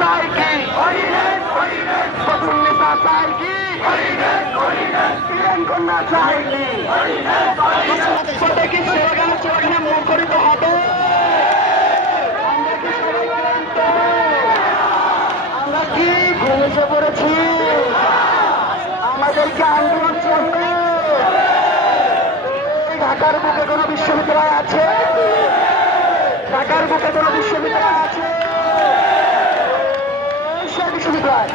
চাই কি প্রতিনিধা চাই কি কিরণ কন্যা চাই কি কি স্লোগানে মুখরিত হবে। আমরা কি সবাই ক্লান্ত? আমরা কি ঘুমিয়ে পড়েছি? আমাদেরকে আন্দোলন চলবে। ঢাকার বুকে কোনো বিশ্ববিদ্যালয় আছে? ঢাকার বুকে কোনো বিশ্ববিদ্যালয় আছে? সেই বিশ্ববিদ্যালয়